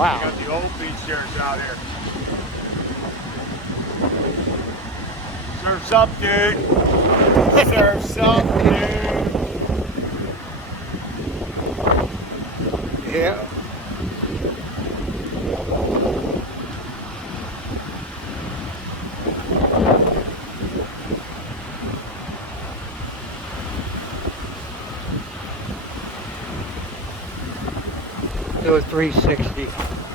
Wow. Got the old beach chairs out here. Surf's up, dude. Surf's up, dude. Yeah. Do a 360.